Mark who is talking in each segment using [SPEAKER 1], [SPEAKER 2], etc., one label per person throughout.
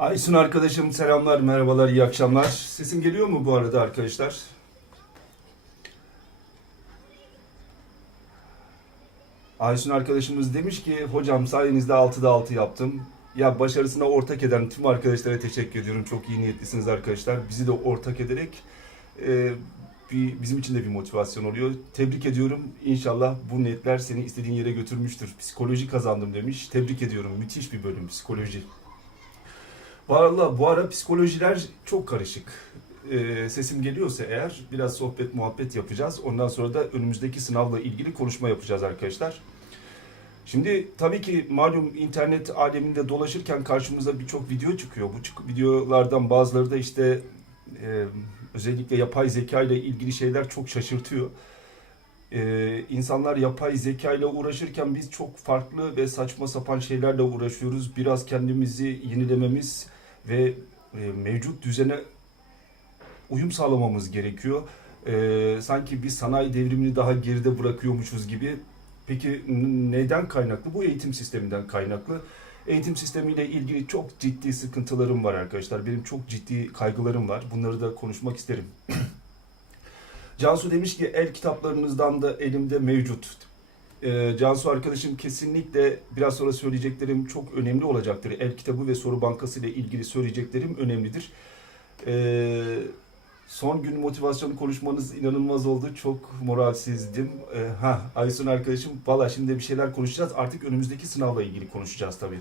[SPEAKER 1] Aysun arkadaşım selamlar, merhabalar, iyi akşamlar. Sesim geliyor mu bu arada arkadaşlar? Aysun arkadaşımız demiş ki hocam sayenizde 6'da 6 yaptım. Ya başarısına ortak eden tüm arkadaşlara teşekkür ediyorum. Çok iyi niyetlisiniz arkadaşlar. Bizi de ortak ederek e, bir, bizim için de bir motivasyon oluyor. Tebrik ediyorum. İnşallah bu netler seni istediğin yere götürmüştür. Psikoloji kazandım demiş. Tebrik ediyorum. Müthiş bir bölüm psikoloji. Ara, bu ara psikolojiler çok karışık. Ee, sesim geliyorsa eğer biraz sohbet muhabbet yapacağız. Ondan sonra da önümüzdeki sınavla ilgili konuşma yapacağız arkadaşlar. Şimdi tabii ki malum internet aleminde dolaşırken karşımıza birçok video çıkıyor. Bu videolardan bazıları da işte e, özellikle yapay zeka ile ilgili şeyler çok şaşırtıyor. Ee, insanlar yapay zeka ile uğraşırken biz çok farklı ve saçma sapan şeylerle uğraşıyoruz. Biraz kendimizi yenilememiz ve e, mevcut düzene uyum sağlamamız gerekiyor. Ee, sanki bir sanayi devrimini daha geride bırakıyormuşuz gibi. Peki neden kaynaklı? Bu eğitim sisteminden kaynaklı. Eğitim sistemiyle ilgili çok ciddi sıkıntılarım var arkadaşlar. Benim çok ciddi kaygılarım var. Bunları da konuşmak isterim. Cansu demiş ki el kitaplarınızdan da elimde mevcut. Ee, Cansu arkadaşım kesinlikle biraz sonra söyleyeceklerim çok önemli olacaktır. El kitabı ve soru bankası ile ilgili söyleyeceklerim önemlidir. Ee, son gün motivasyon konuşmanız inanılmaz oldu. Çok moralsizdim. Ee, ha Aysun arkadaşım valla şimdi bir şeyler konuşacağız. Artık önümüzdeki sınavla ilgili konuşacağız tabii.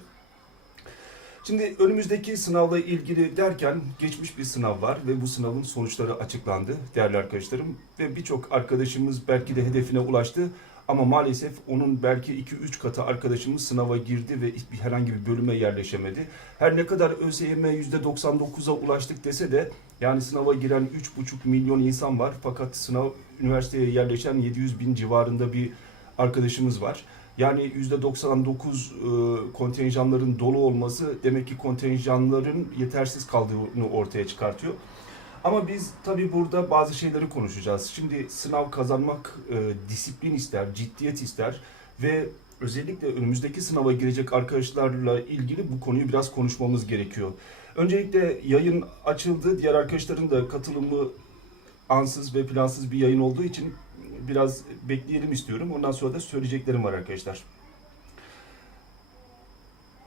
[SPEAKER 1] Şimdi önümüzdeki sınavla ilgili derken geçmiş bir sınav var ve bu sınavın sonuçları açıklandı değerli arkadaşlarım. Ve birçok arkadaşımız belki de hedefine ulaştı ama maalesef onun belki 2-3 katı arkadaşımız sınava girdi ve herhangi bir bölüme yerleşemedi. Her ne kadar ÖSYM %99'a ulaştık dese de yani sınava giren 3,5 milyon insan var fakat sınav üniversiteye yerleşen 700 bin civarında bir arkadaşımız var. Yani %99 e, kontenjanların dolu olması demek ki kontenjanların yetersiz kaldığını ortaya çıkartıyor. Ama biz tabii burada bazı şeyleri konuşacağız. Şimdi sınav kazanmak e, disiplin ister, ciddiyet ister ve özellikle önümüzdeki sınava girecek arkadaşlarla ilgili bu konuyu biraz konuşmamız gerekiyor. Öncelikle yayın açıldı. Diğer arkadaşların da katılımı ansız ve plansız bir yayın olduğu için biraz bekleyelim istiyorum. Ondan sonra da söyleyeceklerim var arkadaşlar.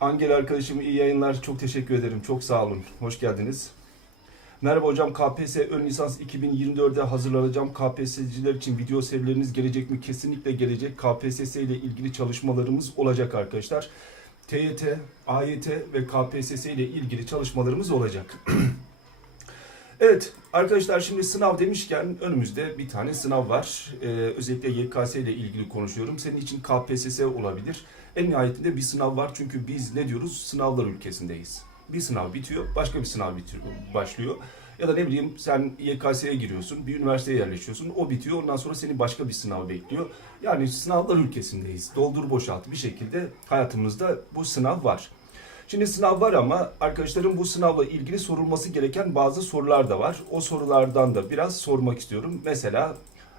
[SPEAKER 1] Angela arkadaşım iyi yayınlar. Çok teşekkür ederim. Çok sağ olun. Hoş geldiniz. Merhaba hocam. KPSS ön lisans 2024'de hazırlanacağım. KPSS'ciler için video serileriniz gelecek mi? Kesinlikle gelecek. KPSS ile ilgili çalışmalarımız olacak arkadaşlar. TYT, AYT ve KPSS ile ilgili çalışmalarımız olacak. Evet arkadaşlar şimdi sınav demişken önümüzde bir tane sınav var. Ee, özellikle YKS ile ilgili konuşuyorum. Senin için KPSS olabilir. En nihayetinde bir sınav var çünkü biz ne diyoruz? Sınavlar ülkesindeyiz. Bir sınav bitiyor, başka bir sınav bitiyor, başlıyor. Ya da ne bileyim sen YKS'ye giriyorsun, bir üniversiteye yerleşiyorsun, o bitiyor. Ondan sonra seni başka bir sınav bekliyor. Yani sınavlar ülkesindeyiz. Doldur boşalt bir şekilde hayatımızda bu sınav var. Şimdi sınav var ama arkadaşlarım bu sınavla ilgili sorulması gereken bazı sorular da var. O sorulardan da biraz sormak istiyorum. Mesela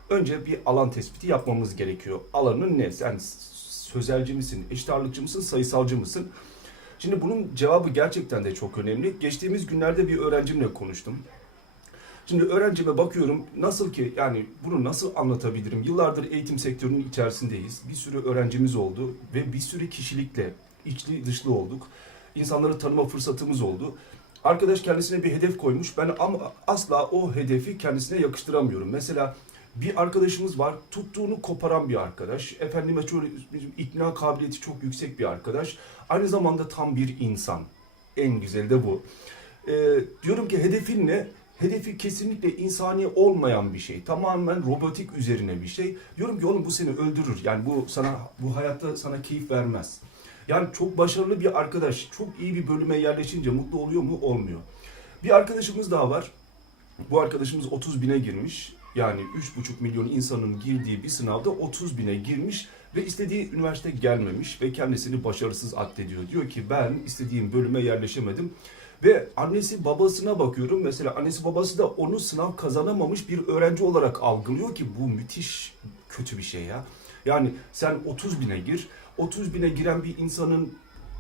[SPEAKER 1] önce bir alan tespiti yapmamız gerekiyor. Alanın ne? Sen sözelci misin, eşit ağırlıkçı mısın, sayısalcı mısın? Şimdi bunun cevabı gerçekten de çok önemli. Geçtiğimiz günlerde bir öğrencimle konuştum. Şimdi öğrencime bakıyorum nasıl ki yani bunu nasıl anlatabilirim? Yıllardır eğitim sektörünün içerisindeyiz. Bir sürü öğrencimiz oldu ve bir sürü kişilikle içli dışlı olduk. İnsanları tanıma fırsatımız oldu. Arkadaş kendisine bir hedef koymuş. Ben ama asla o hedefi kendisine yakıştıramıyorum. Mesela bir arkadaşımız var. Tuttuğunu koparan bir arkadaş. Efendime şöyle ikna kabiliyeti çok yüksek bir arkadaş. Aynı zamanda tam bir insan. En güzeli de bu. Ee, diyorum ki hedefin ne? Hedefi kesinlikle insani olmayan bir şey. Tamamen robotik üzerine bir şey. Diyorum ki oğlum bu seni öldürür. Yani bu sana bu hayatta sana keyif vermez. Yani çok başarılı bir arkadaş, çok iyi bir bölüme yerleşince mutlu oluyor mu? Olmuyor. Bir arkadaşımız daha var. Bu arkadaşımız 30 bine girmiş. Yani 3,5 milyon insanın girdiği bir sınavda 30 bine girmiş ve istediği üniversite gelmemiş ve kendisini başarısız addediyor. Diyor ki ben istediğim bölüme yerleşemedim. Ve annesi babasına bakıyorum. Mesela annesi babası da onu sınav kazanamamış bir öğrenci olarak algılıyor ki bu müthiş kötü bir şey ya. Yani sen 30 bine gir. 30 bine giren bir insanın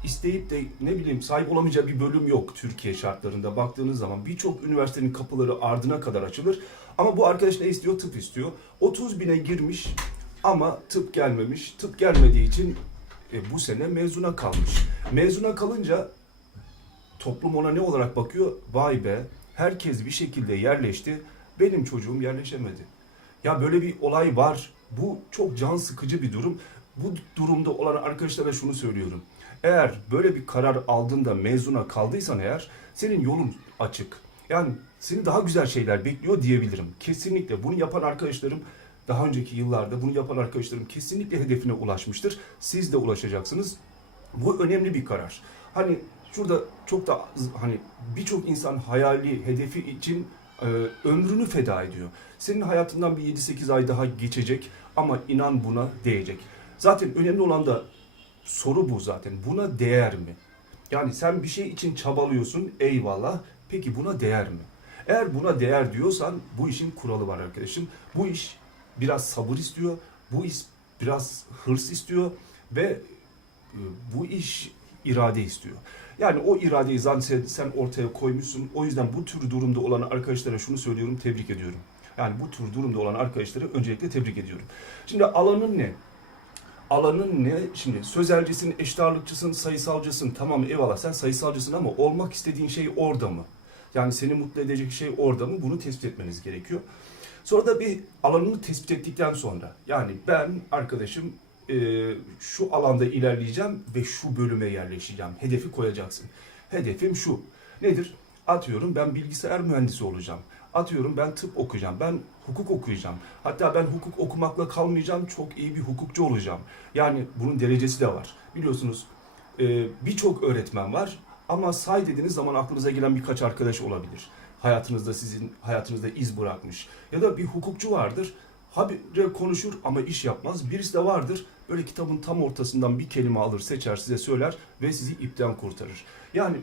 [SPEAKER 1] isteyip de ne bileyim sahip olamayacağı bir bölüm yok Türkiye şartlarında baktığınız zaman. Birçok üniversitenin kapıları ardına kadar açılır. Ama bu arkadaş ne istiyor? Tıp istiyor. 30 bine girmiş ama tıp gelmemiş. Tıp gelmediği için e, bu sene mezuna kalmış. Mezuna kalınca toplum ona ne olarak bakıyor? Vay be herkes bir şekilde yerleşti. Benim çocuğum yerleşemedi. Ya böyle bir olay var. Bu çok can sıkıcı bir durum. Bu durumda olan arkadaşlara şunu söylüyorum. Eğer böyle bir karar aldığında mezuna kaldıysan eğer senin yolun açık. Yani seni daha güzel şeyler bekliyor diyebilirim. Kesinlikle bunu yapan arkadaşlarım daha önceki yıllarda bunu yapan arkadaşlarım kesinlikle hedefine ulaşmıştır. Siz de ulaşacaksınız. Bu önemli bir karar. Hani şurada çok da hani birçok insan hayali, hedefi için e, ömrünü feda ediyor. Senin hayatından bir 7-8 ay daha geçecek ama inan buna değecek. Zaten önemli olan da soru bu zaten. Buna değer mi? Yani sen bir şey için çabalıyorsun eyvallah. Peki buna değer mi? Eğer buna değer diyorsan bu işin kuralı var arkadaşım. Bu iş biraz sabır istiyor. Bu iş biraz hırs istiyor ve e, bu iş irade istiyor. Yani o iradeyi zaten sen, ortaya koymuşsun. O yüzden bu tür durumda olan arkadaşlara şunu söylüyorum, tebrik ediyorum. Yani bu tür durumda olan arkadaşları öncelikle tebrik ediyorum. Şimdi alanın ne? Alanın ne? Şimdi sözelcisin, eşit ağırlıkçısın, sayısalcısın. Tamam eyvallah sen sayısalcısın ama olmak istediğin şey orada mı? Yani seni mutlu edecek şey orada mı? Bunu tespit etmeniz gerekiyor. Sonra da bir alanını tespit ettikten sonra yani ben arkadaşım e, şu alanda ilerleyeceğim ve şu bölüme yerleşeceğim. Hedefi koyacaksın. Hedefim şu. Nedir? Atıyorum ben bilgisayar mühendisi olacağım. Atıyorum ben tıp okuyacağım. Ben hukuk okuyacağım. Hatta ben hukuk okumakla kalmayacağım. Çok iyi bir hukukçu olacağım. Yani bunun derecesi de var. Biliyorsunuz e, birçok öğretmen var. Ama say dediğiniz zaman aklınıza gelen birkaç arkadaş olabilir. Hayatınızda sizin hayatınızda iz bırakmış. Ya da bir hukukçu vardır. Habire konuşur ama iş yapmaz. Birisi de vardır. Böyle kitabın tam ortasından bir kelime alır, seçer, size söyler ve sizi ipten kurtarır. Yani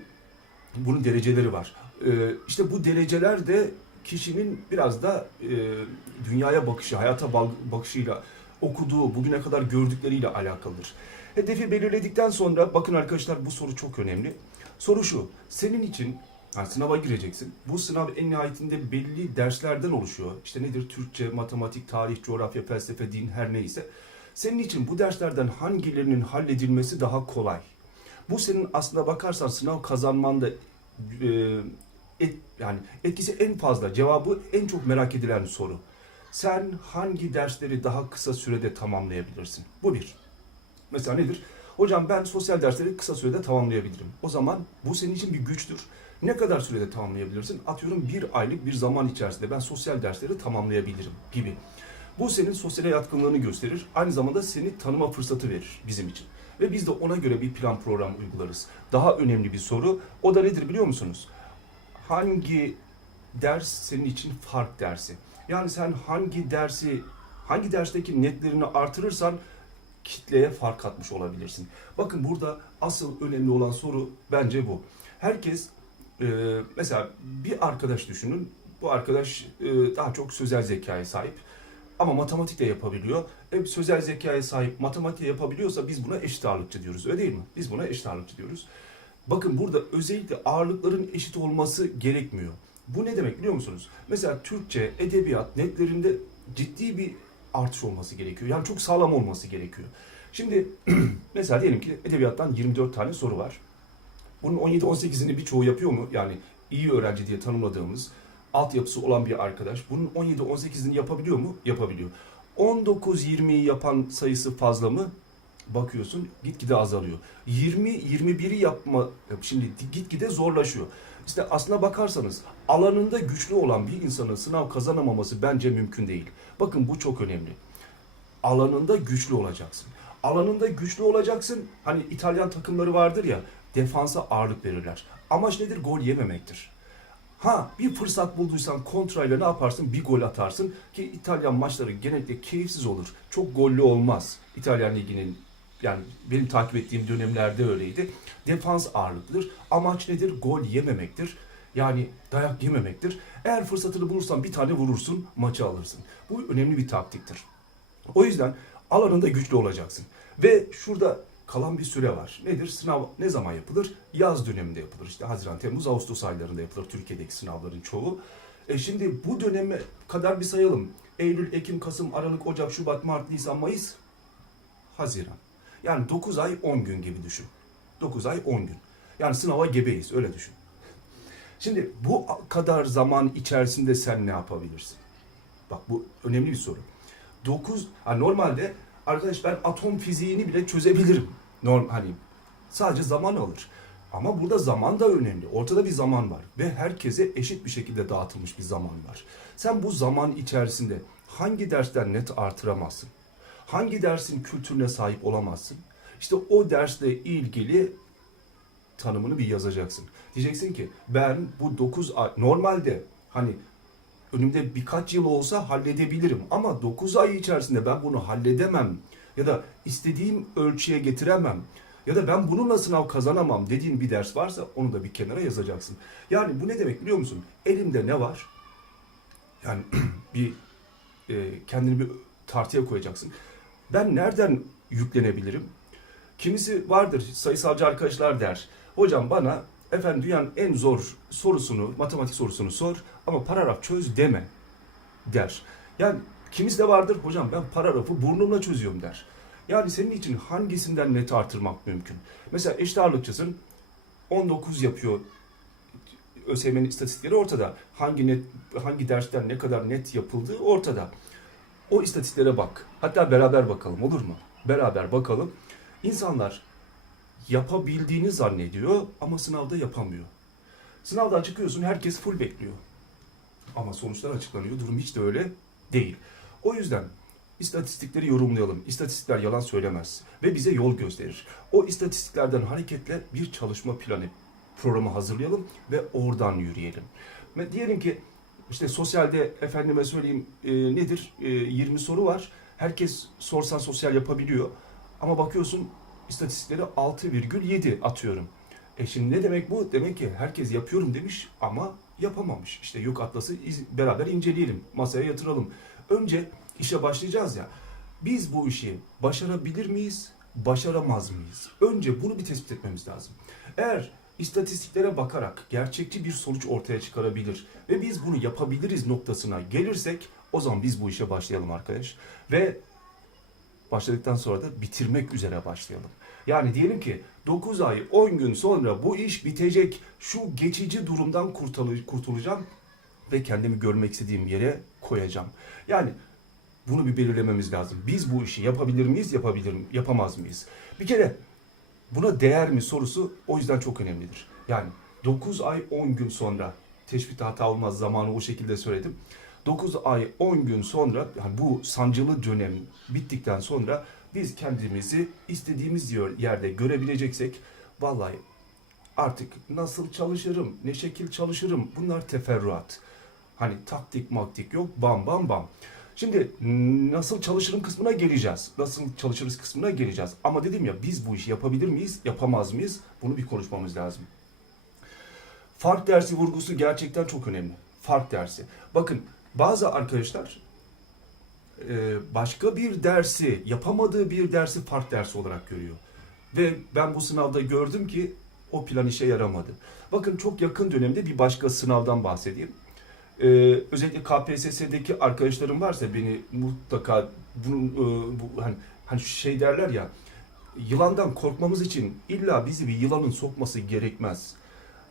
[SPEAKER 1] bunun dereceleri var. Ee, işte bu dereceler de kişinin biraz da e, dünyaya bakışı, hayata bakışıyla, okuduğu, bugüne kadar gördükleriyle alakalıdır. Hedefi belirledikten sonra, bakın arkadaşlar bu soru çok önemli. Soru şu, senin için yani sınava gireceksin. Bu sınav en nihayetinde belli derslerden oluşuyor. İşte nedir? Türkçe, matematik, tarih, coğrafya, felsefe, din her neyse. Senin için bu derslerden hangilerinin halledilmesi daha kolay? Bu senin aslında bakarsan sınav kazanmanda e, et, yani etkisi en fazla, cevabı en çok merak edilen soru. Sen hangi dersleri daha kısa sürede tamamlayabilirsin? Bu bir. Mesela nedir? Hocam ben sosyal dersleri kısa sürede tamamlayabilirim. O zaman bu senin için bir güçtür. Ne kadar sürede tamamlayabilirsin? Atıyorum bir aylık bir zaman içerisinde ben sosyal dersleri tamamlayabilirim gibi. Bu senin sosyal yatkınlığını gösterir. Aynı zamanda seni tanıma fırsatı verir bizim için. Ve biz de ona göre bir plan program uygularız. Daha önemli bir soru. O da nedir biliyor musunuz? Hangi ders senin için fark dersi? Yani sen hangi dersi, hangi dersteki netlerini artırırsan kitleye fark atmış olabilirsin. Bakın burada asıl önemli olan soru bence bu. Herkes e, mesela bir arkadaş düşünün. Bu arkadaş e, daha çok sözel zekaya sahip. Ama matematik de yapabiliyor. E, sözel zekaya sahip matematik yapabiliyorsa biz buna eşit ağırlıkçı diyoruz. Öyle değil mi? Biz buna eşit ağırlıkçı diyoruz. Bakın burada özellikle ağırlıkların eşit olması gerekmiyor. Bu ne demek biliyor musunuz? Mesela Türkçe, edebiyat netlerinde ciddi bir artış olması gerekiyor. Yani çok sağlam olması gerekiyor. Şimdi mesela diyelim ki edebiyattan 24 tane soru var. Bunun 17-18'ini birçoğu yapıyor mu? Yani iyi öğrenci diye tanımladığımız altyapısı olan bir arkadaş bunun 17-18'ini yapabiliyor mu? Yapabiliyor. 19-20'yi yapan sayısı fazla mı? Bakıyorsun gitgide azalıyor. 20-21'i yapma şimdi gitgide zorlaşıyor. İşte aslına bakarsanız alanında güçlü olan bir insanın sınav kazanamaması bence mümkün değil. Bakın bu çok önemli. Alanında güçlü olacaksın. Alanında güçlü olacaksın. Hani İtalyan takımları vardır ya defansa ağırlık verirler. Amaç nedir? Gol yememektir. Ha bir fırsat bulduysan kontrayla ne yaparsın? Bir gol atarsın ki İtalyan maçları genellikle keyifsiz olur. Çok gollü olmaz. İtalyan liginin yani benim takip ettiğim dönemlerde öyleydi. Defans ağırlıklıdır. Amaç nedir? Gol yememektir. Yani dayak yememektir. Eğer fırsatını bulursan bir tane vurursun, maçı alırsın. Bu önemli bir taktiktir. O yüzden alanında güçlü olacaksın. Ve şurada kalan bir süre var. Nedir? Sınav ne zaman yapılır? Yaz döneminde yapılır. İşte Haziran, Temmuz, Ağustos aylarında yapılır Türkiye'deki sınavların çoğu. E şimdi bu döneme kadar bir sayalım. Eylül, Ekim, Kasım, Aralık, Ocak, Şubat, Mart, Nisan, Mayıs, Haziran. Yani 9 ay 10 gün gibi düşün. 9 ay 10 gün. Yani sınava gebeyiz öyle düşün. Şimdi bu kadar zaman içerisinde sen ne yapabilirsin? Bak bu önemli bir soru. 9 ha normalde arkadaş ben atom fiziğini bile çözebilirim. Norm hani sadece zaman alır. Ama burada zaman da önemli. Ortada bir zaman var ve herkese eşit bir şekilde dağıtılmış bir zaman var. Sen bu zaman içerisinde hangi dersler net artıramazsın? Hangi dersin kültürüne sahip olamazsın? İşte o dersle ilgili tanımını bir yazacaksın. Diyeceksin ki ben bu 9 ay normalde hani önümde birkaç yıl olsa halledebilirim ama 9 ay içerisinde ben bunu halledemem ya da istediğim ölçüye getiremem ya da ben bununla sınav kazanamam dediğin bir ders varsa onu da bir kenara yazacaksın. Yani bu ne demek biliyor musun? Elimde ne var? Yani bir e, kendini bir tartıya koyacaksın. Ben nereden yüklenebilirim? Kimisi vardır sayısalcı arkadaşlar der. Hocam bana efendim dünyanın en zor sorusunu, matematik sorusunu sor ama paragraf çöz deme der. Yani kimisi de vardır hocam ben paragrafı burnumla çözüyorum der. Yani senin için hangisinden net artırmak mümkün? Mesela eşit ağırlıkçısın 19 yapıyor ÖSYM'nin istatistikleri ortada. Hangi net hangi dersten ne kadar net yapıldığı ortada. O istatistiklere bak. Hatta beraber bakalım olur mu? Beraber bakalım. İnsanlar yapabildiğini zannediyor ama sınavda yapamıyor. Sınavdan çıkıyorsun herkes full bekliyor. Ama sonuçlar açıklanıyor. Durum hiç de öyle değil. O yüzden istatistikleri yorumlayalım. İstatistikler yalan söylemez ve bize yol gösterir. O istatistiklerden hareketle bir çalışma planı programı hazırlayalım ve oradan yürüyelim. Ve diyelim ki işte sosyalde efendime söyleyeyim e, nedir? E, 20 soru var. Herkes sorsan sosyal yapabiliyor. Ama bakıyorsun istatistikleri 6,7 atıyorum. E şimdi ne demek bu? Demek ki herkes yapıyorum demiş ama yapamamış. İşte yok atlası iz- beraber inceleyelim, masaya yatıralım. Önce işe başlayacağız ya. Biz bu işi başarabilir miyiz, başaramaz mıyız? Önce bunu bir tespit etmemiz lazım. Eğer istatistiklere bakarak gerçekçi bir sonuç ortaya çıkarabilir ve biz bunu yapabiliriz noktasına gelirsek o zaman biz bu işe başlayalım arkadaş. Ve başladıktan sonra da bitirmek üzere başlayalım. Yani diyelim ki 9 ay 10 gün sonra bu iş bitecek. Şu geçici durumdan kurtul- kurtulacağım ve kendimi görmek istediğim yere koyacağım. Yani bunu bir belirlememiz lazım. Biz bu işi yapabilir miyiz, yapabilir yapamaz mıyız? Bir kere buna değer mi sorusu o yüzden çok önemlidir. Yani 9 ay 10 gün sonra teşbihte hata olmaz zamanı o şekilde söyledim. 9 ay 10 gün sonra yani bu sancılı dönem bittikten sonra biz kendimizi istediğimiz yer- yerde görebileceksek vallahi artık nasıl çalışırım, ne şekil çalışırım bunlar teferruat. Hani taktik maktik yok bam bam bam. Şimdi nasıl çalışırım kısmına geleceğiz. Nasıl çalışırız kısmına geleceğiz. Ama dedim ya biz bu işi yapabilir miyiz, yapamaz mıyız? Bunu bir konuşmamız lazım. Fark dersi vurgusu gerçekten çok önemli. Fark dersi. Bakın bazı arkadaşlar e, başka bir dersi, yapamadığı bir dersi fark dersi olarak görüyor. Ve ben bu sınavda gördüm ki o plan işe yaramadı. Bakın çok yakın dönemde bir başka sınavdan bahsedeyim. Ee, özellikle KPSS'deki arkadaşlarım varsa beni mutlaka bunu e, bu hani hani şey derler ya yılandan korkmamız için illa bizi bir yılanın sokması gerekmez.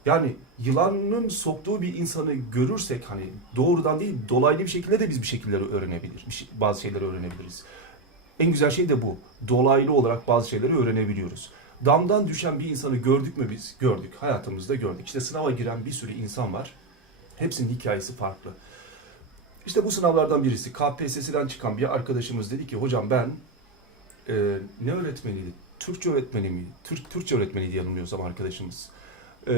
[SPEAKER 1] Yani yılanın soktuğu bir insanı görürsek hani doğrudan değil dolaylı bir şekilde de biz bir şekilleri öğrenebilir. bir şey- bazı şeyleri öğrenebiliriz. En güzel şey de bu. Dolaylı olarak bazı şeyleri öğrenebiliyoruz. Damdan düşen bir insanı gördük mü biz? Gördük. Hayatımızda gördük. İşte sınava giren bir sürü insan var. Hepsinin hikayesi farklı. İşte bu sınavlardan birisi. KPSS'den çıkan bir arkadaşımız dedi ki hocam ben e, ne öğretmeniydi? Türkçe öğretmeni miydi? Türk, Türkçe öğretmeniydi yanılmıyorsam arkadaşımız. E,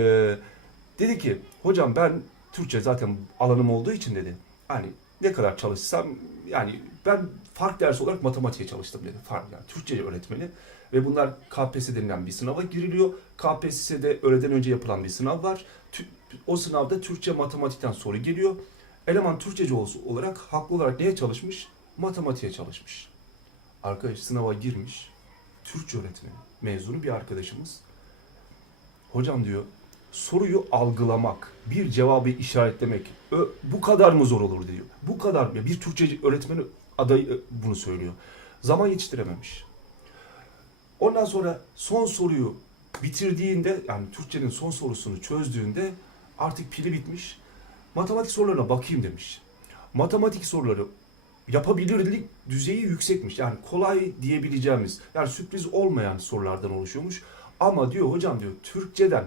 [SPEAKER 1] dedi ki hocam ben Türkçe zaten alanım olduğu için dedi. Hani ne kadar çalışsam yani ben fark dersi olarak matematiğe çalıştım dedi. Fark yani Türkçe öğretmeni ve bunlar KPSS denilen bir sınava giriliyor. KPSS'de öğleden önce yapılan bir sınav var. O sınavda Türkçe matematikten soru geliyor. Eleman Türkçeci olarak haklı olarak neye çalışmış? Matematiğe çalışmış. Arkadaş sınava girmiş. Türkçe öğretmeni. mezunu bir arkadaşımız. Hocam diyor soruyu algılamak, bir cevabı işaretlemek bu kadar mı zor olur diyor. Bu kadar mı? Bir Türkçe öğretmeni adayı bunu söylüyor. Zaman yetiştirememiş. Ondan sonra son soruyu bitirdiğinde yani Türkçenin son sorusunu çözdüğünde artık pili bitmiş. Matematik sorularına bakayım demiş. Matematik soruları yapabilirlik düzeyi yüksekmiş. Yani kolay diyebileceğimiz, yani sürpriz olmayan sorulardan oluşuyormuş. Ama diyor hocam diyor Türkçeden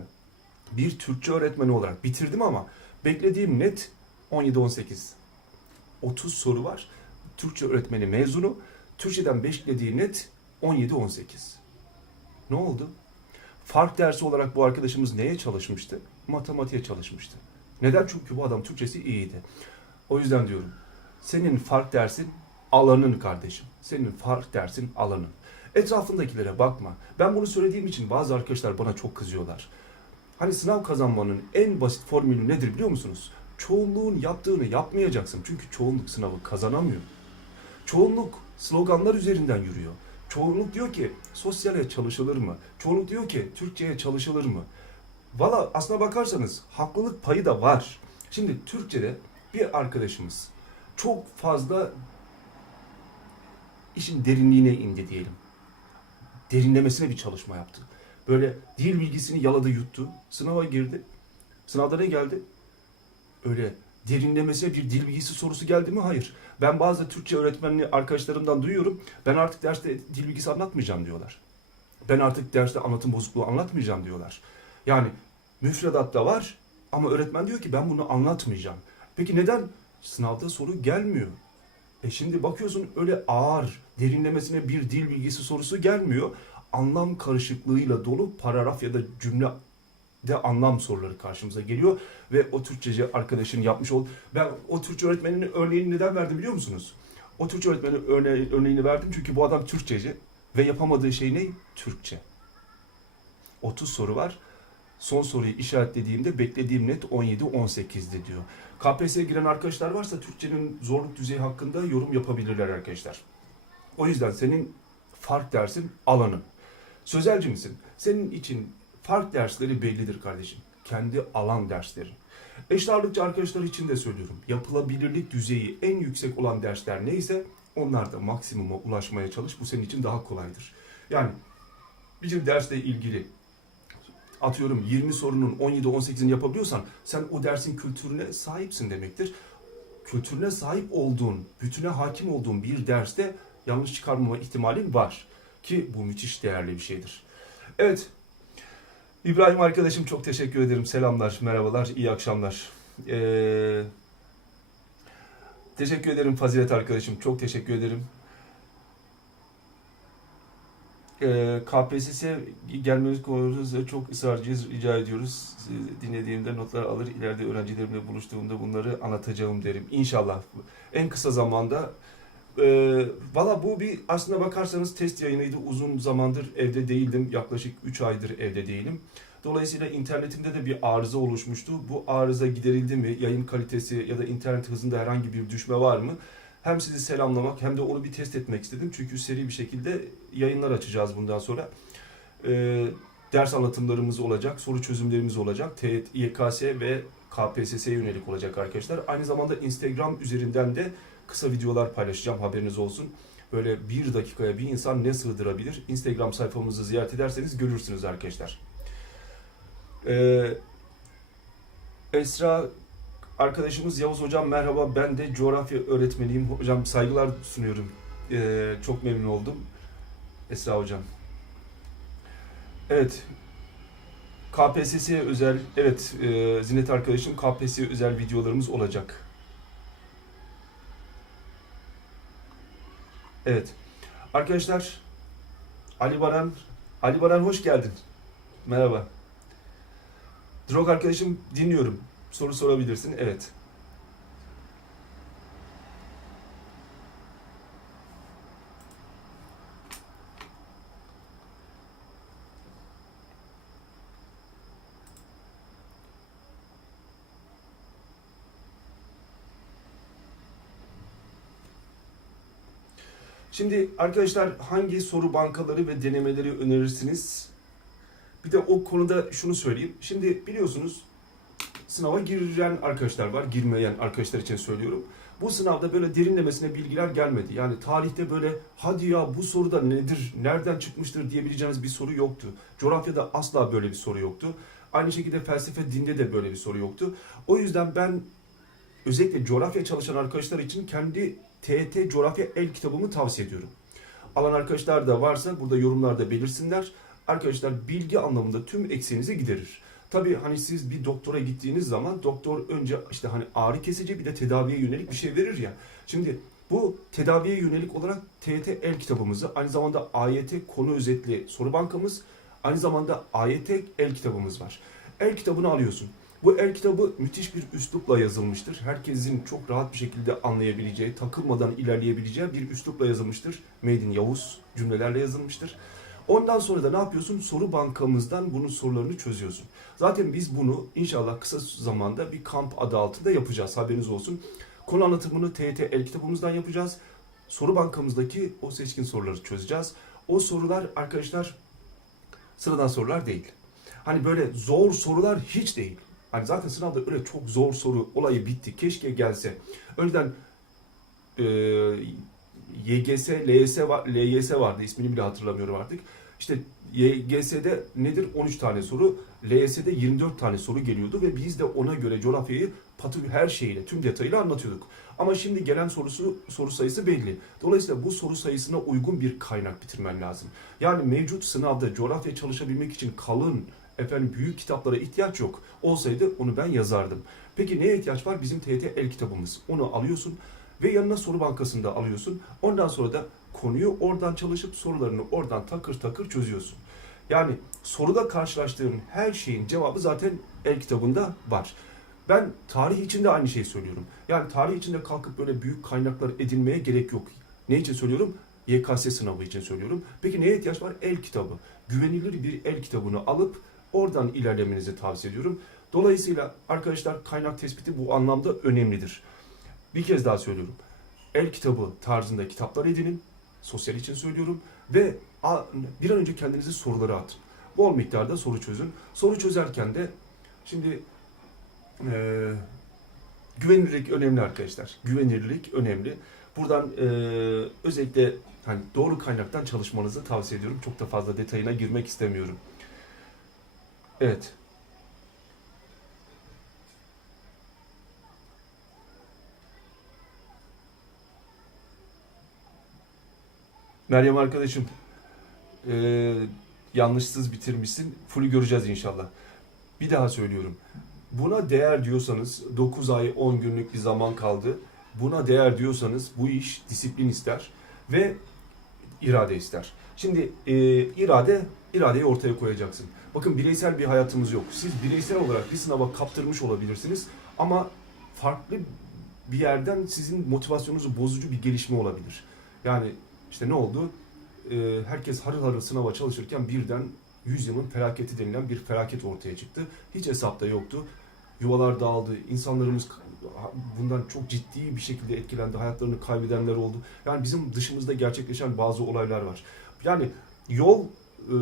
[SPEAKER 1] bir Türkçe öğretmeni olarak bitirdim ama beklediğim net 17-18. 30 soru var. Türkçe öğretmeni mezunu. Türkçeden beklediği net 17-18. Ne oldu? Fark dersi olarak bu arkadaşımız neye çalışmıştı? Matematiğe çalışmıştı. Neden? Çünkü bu adam Türkçesi iyiydi. O yüzden diyorum. Senin fark dersin alanın kardeşim. Senin fark dersin alanın. Etrafındakilere bakma. Ben bunu söylediğim için bazı arkadaşlar bana çok kızıyorlar. Hani sınav kazanmanın en basit formülü nedir biliyor musunuz? Çoğunluğun yaptığını yapmayacaksın. Çünkü çoğunluk sınavı kazanamıyor. Çoğunluk sloganlar üzerinden yürüyor. Çoğunluk diyor ki sosyale çalışılır mı? Çoğunluk diyor ki Türkçe'ye çalışılır mı? Valla aslına bakarsanız haklılık payı da var. Şimdi Türkçe'de bir arkadaşımız çok fazla işin derinliğine indi diyelim. Derinlemesine bir çalışma yaptı. Böyle dil bilgisini yaladı yuttu. Sınava girdi. Sınavda ne geldi? Öyle derinlemesine bir dil bilgisi sorusu geldi mi? Hayır. Ben bazı Türkçe öğretmenli arkadaşlarımdan duyuyorum. Ben artık derste dil bilgisi anlatmayacağım diyorlar. Ben artık derste anlatım bozukluğu anlatmayacağım diyorlar. Yani müfredatta var ama öğretmen diyor ki ben bunu anlatmayacağım. Peki neden? Sınavda soru gelmiyor. E şimdi bakıyorsun öyle ağır, derinlemesine bir dil bilgisi sorusu gelmiyor. Anlam karışıklığıyla dolu paragraf ya da cümle de anlam soruları karşımıza geliyor ve o Türkçeci arkadaşın yapmış ol. Ben o Türkçe öğretmeninin örneğini neden verdim biliyor musunuz? O Türkçe öğretmeni örne örneğini verdim çünkü bu adam Türkçeci ve yapamadığı şey ne? Türkçe. 30 soru var. Son soruyu işaretlediğimde beklediğim net 17-18'di diyor. KPSS'ye giren arkadaşlar varsa Türkçenin zorluk düzeyi hakkında yorum yapabilirler arkadaşlar. O yüzden senin fark dersin alanı. Sözelci misin? Senin için fark dersleri bellidir kardeşim. Kendi alan dersleri. Eşit arkadaşlar için de söylüyorum. Yapılabilirlik düzeyi en yüksek olan dersler neyse onlarda maksimuma ulaşmaya çalış. Bu senin için daha kolaydır. Yani bizim dersle ilgili atıyorum 20 sorunun 17-18'ini yapabiliyorsan sen o dersin kültürüne sahipsin demektir. Kültürüne sahip olduğun, bütüne hakim olduğun bir derste yanlış çıkarmama ihtimalin var. Ki bu müthiş değerli bir şeydir. Evet. İbrahim arkadaşım çok teşekkür ederim. Selamlar, merhabalar, iyi akşamlar. Ee, teşekkür ederim Fazilet arkadaşım. Çok teşekkür ederim. Ee, KPSS gelmemiz konusunda çok ısrarcıyız, rica ediyoruz. Dinlediğimde notlar alır, ileride öğrencilerimle buluştuğumda bunları anlatacağım derim. İnşallah en kısa zamanda. Ee, Valla bu bir aslına bakarsanız test yayınıydı. Uzun zamandır evde değildim. Yaklaşık 3 aydır evde değilim. Dolayısıyla internetimde de bir arıza oluşmuştu. Bu arıza giderildi mi? Yayın kalitesi ya da internet hızında herhangi bir düşme var mı? Hem sizi selamlamak hem de onu bir test etmek istedim. Çünkü seri bir şekilde yayınlar açacağız bundan sonra. Ee, ders anlatımlarımız olacak, soru çözümlerimiz olacak. TET, İKS ve KPSS'ye yönelik olacak arkadaşlar. Aynı zamanda Instagram üzerinden de kısa videolar paylaşacağım haberiniz olsun. Böyle bir dakikaya bir insan ne sığdırabilir? Instagram sayfamızı ziyaret ederseniz görürsünüz arkadaşlar. Ee, Esra arkadaşımız Yavuz Hocam merhaba. Ben de coğrafya öğretmeniyim. Hocam saygılar sunuyorum. Ee, çok memnun oldum. Esra Hocam. Evet. KPSS'ye özel, evet e, Zinet arkadaşım KPSS'ye özel videolarımız olacak. Evet. Arkadaşlar Ali Baran, Ali Baran hoş geldin. Merhaba. Drog arkadaşım dinliyorum. Soru sorabilirsin. Evet. Şimdi arkadaşlar hangi soru bankaları ve denemeleri önerirsiniz? Bir de o konuda şunu söyleyeyim. Şimdi biliyorsunuz sınava giren arkadaşlar var, girmeyen arkadaşlar için söylüyorum. Bu sınavda böyle derinlemesine bilgiler gelmedi. Yani tarihte böyle hadi ya bu soruda nedir, nereden çıkmıştır diyebileceğiniz bir soru yoktu. Coğrafyada asla böyle bir soru yoktu. Aynı şekilde felsefe, dinde de böyle bir soru yoktu. O yüzden ben özellikle coğrafya çalışan arkadaşlar için kendi TET coğrafya el kitabımı tavsiye ediyorum. Alan arkadaşlar da varsa burada yorumlarda belirsinler. Arkadaşlar bilgi anlamında tüm eksiğinizi giderir. Tabii hani siz bir doktora gittiğiniz zaman doktor önce işte hani ağrı kesici bir de tedaviye yönelik bir şey verir ya. Şimdi bu tedaviye yönelik olarak TET el kitabımızı aynı zamanda AYT konu özetli soru bankamız aynı zamanda AYT el kitabımız var. El kitabını alıyorsun. Bu el kitabı müthiş bir üslupla yazılmıştır. Herkesin çok rahat bir şekilde anlayabileceği, takılmadan ilerleyebileceği bir üslupla yazılmıştır. Made in Yavuz cümlelerle yazılmıştır. Ondan sonra da ne yapıyorsun? Soru bankamızdan bunun sorularını çözüyorsun. Zaten biz bunu inşallah kısa zamanda bir kamp adı altında yapacağız. Haberiniz olsun. Konu anlatımını TET el kitabımızdan yapacağız. Soru bankamızdaki o seçkin soruları çözeceğiz. O sorular arkadaşlar sıradan sorular değil. Hani böyle zor sorular hiç değil. Hani zaten sınavda öyle çok zor soru olayı bitti. Keşke gelse. Önceden e, YGS, LYS, var, LYS vardı. ismini bile hatırlamıyorum artık. İşte YGS'de nedir? 13 tane soru. LYS'de 24 tane soru geliyordu ve biz de ona göre coğrafyayı patı her şeyiyle, tüm detayıyla anlatıyorduk. Ama şimdi gelen sorusu soru sayısı belli. Dolayısıyla bu soru sayısına uygun bir kaynak bitirmen lazım. Yani mevcut sınavda coğrafya çalışabilmek için kalın, efendim büyük kitaplara ihtiyaç yok. Olsaydı onu ben yazardım. Peki neye ihtiyaç var? Bizim TYT el kitabımız. Onu alıyorsun ve yanına soru bankasında alıyorsun. Ondan sonra da konuyu oradan çalışıp sorularını oradan takır takır çözüyorsun. Yani soruda karşılaştığın her şeyin cevabı zaten el kitabında var. Ben tarih için de aynı şeyi söylüyorum. Yani tarih içinde kalkıp böyle büyük kaynaklar edinmeye gerek yok. Ne için söylüyorum? YKS sınavı için söylüyorum. Peki neye ihtiyaç var? El kitabı. Güvenilir bir el kitabını alıp oradan ilerlemenizi tavsiye ediyorum. Dolayısıyla arkadaşlar kaynak tespiti bu anlamda önemlidir. Bir kez daha söylüyorum. El kitabı tarzında kitaplar edinin. Sosyal için söylüyorum. Ve bir an önce kendinizi sorulara atın. Bol miktarda soru çözün. Soru çözerken de şimdi eee, güvenilirlik önemli arkadaşlar. Güvenilirlik önemli. Buradan eee, özellikle hani doğru kaynaktan çalışmanızı tavsiye ediyorum. Çok da fazla detayına girmek istemiyorum. Evet. Meryem arkadaşım, eee, yanlışsız bitirmişsin. Full'ü göreceğiz inşallah. Bir daha söylüyorum. Buna değer diyorsanız 9 ay 10 günlük bir zaman kaldı. Buna değer diyorsanız bu iş disiplin ister ve irade ister. Şimdi e, irade iradeyi ortaya koyacaksın. Bakın bireysel bir hayatımız yok. Siz bireysel olarak bir sınava kaptırmış olabilirsiniz ama farklı bir yerden sizin motivasyonunuzu bozucu bir gelişme olabilir. Yani işte ne oldu? Ee, herkes harıl harıl sınava çalışırken birden yüzyılın felaketi denilen bir felaket ortaya çıktı. Hiç hesapta yoktu. Yuvalar dağıldı. İnsanlarımız bundan çok ciddi bir şekilde etkilendi. Hayatlarını kaybedenler oldu. Yani bizim dışımızda gerçekleşen bazı olaylar var. Yani yol e,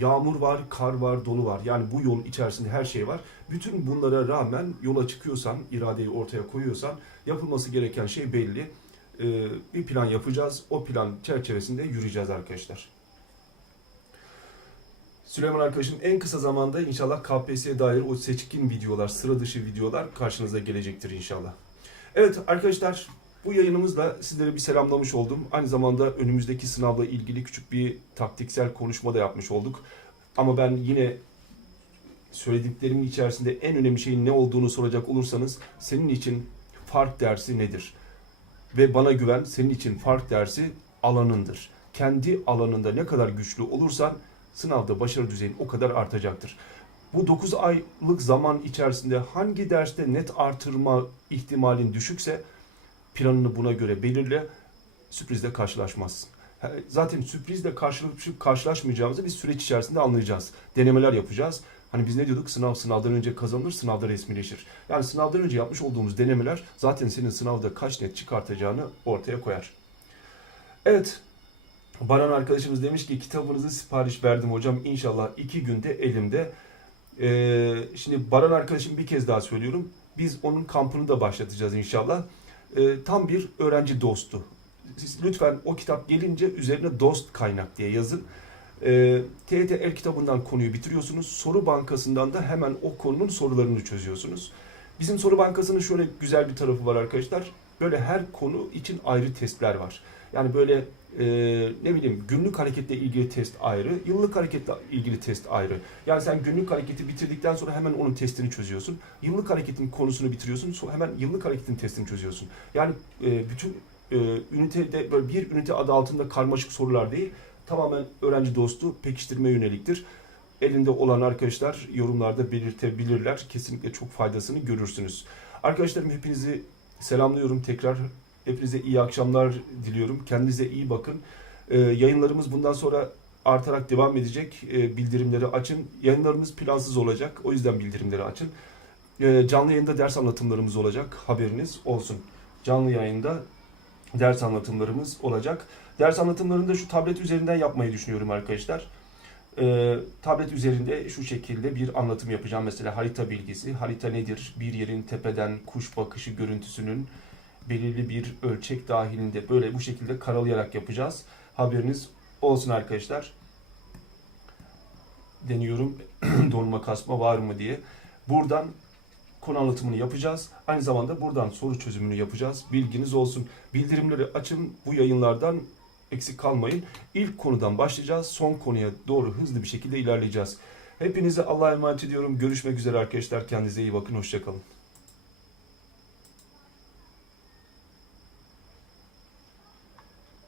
[SPEAKER 1] yağmur var, kar var, dolu var. Yani bu yol içerisinde her şey var. Bütün bunlara rağmen yola çıkıyorsan, iradeyi ortaya koyuyorsan yapılması gereken şey belli. E, bir plan yapacağız. O plan çerçevesinde yürüyeceğiz arkadaşlar. Süleyman arkadaşım en kısa zamanda inşallah KPSS'ye dair o seçkin videolar, sıra dışı videolar karşınıza gelecektir inşallah. Evet arkadaşlar bu yayınımızla sizlere bir selamlamış oldum. Aynı zamanda önümüzdeki sınavla ilgili küçük bir taktiksel konuşma da yapmış olduk. Ama ben yine söylediklerimin içerisinde en önemli şeyin ne olduğunu soracak olursanız senin için fark dersi nedir? Ve bana güven senin için fark dersi alanındır. Kendi alanında ne kadar güçlü olursan sınavda başarı düzeyin o kadar artacaktır. Bu 9 aylık zaman içerisinde hangi derste net artırma ihtimalin düşükse planını buna göre belirle. Sürprizle karşılaşmazsın. Zaten sürprizle karşılaşıp karşılaşmayacağımızı biz süreç içerisinde anlayacağız. Denemeler yapacağız. Hani biz ne diyorduk? Sınav sınavdan önce kazanılır, sınavda resmileşir. Yani sınavdan önce yapmış olduğumuz denemeler zaten senin sınavda kaç net çıkartacağını ortaya koyar. Evet. Baran arkadaşımız demiş ki kitabınızı sipariş verdim hocam. İnşallah iki günde elimde. Ee, şimdi Baran arkadaşım bir kez daha söylüyorum. Biz onun kampını da başlatacağız inşallah. Ee, tam bir öğrenci dostu. Siz lütfen o kitap gelince üzerine dost kaynak diye yazın. Ee, TET el kitabından konuyu bitiriyorsunuz. Soru bankasından da hemen o konunun sorularını çözüyorsunuz. Bizim soru bankasının şöyle güzel bir tarafı var arkadaşlar. Böyle her konu için ayrı testler var. Yani böyle e, ne bileyim günlük hareketle ilgili test ayrı, yıllık hareketle ilgili test ayrı. Yani sen günlük hareketi bitirdikten sonra hemen onun testini çözüyorsun. Yıllık hareketin konusunu bitiriyorsun, sonra hemen yıllık hareketin testini çözüyorsun. Yani e, bütün e, ünitede böyle bir ünite adı altında karmaşık sorular değil, tamamen öğrenci dostu, pekiştirme yöneliktir. Elinde olan arkadaşlar yorumlarda belirtebilirler. Kesinlikle çok faydasını görürsünüz. Arkadaşlarım hepinizi selamlıyorum tekrar. Hepinize iyi akşamlar diliyorum. Kendinize iyi bakın. Ee, yayınlarımız bundan sonra artarak devam edecek. Ee, bildirimleri açın. Yayınlarımız plansız olacak. O yüzden bildirimleri açın. Ee, canlı yayında ders anlatımlarımız olacak. Haberiniz olsun. Canlı yayında ders anlatımlarımız olacak. Ders anlatımlarını da şu tablet üzerinden yapmayı düşünüyorum arkadaşlar. Ee, tablet üzerinde şu şekilde bir anlatım yapacağım. Mesela harita bilgisi. Harita nedir? Bir yerin tepeden kuş bakışı görüntüsünün belirli bir ölçek dahilinde böyle bu şekilde karalayarak yapacağız. Haberiniz olsun arkadaşlar. Deniyorum donma kasma var mı diye. Buradan konu anlatımını yapacağız. Aynı zamanda buradan soru çözümünü yapacağız. Bilginiz olsun. Bildirimleri açın. Bu yayınlardan eksik kalmayın. İlk konudan başlayacağız. Son konuya doğru hızlı bir şekilde ilerleyeceğiz. Hepinize Allah'a emanet ediyorum. Görüşmek üzere arkadaşlar. Kendinize iyi bakın. Hoşçakalın.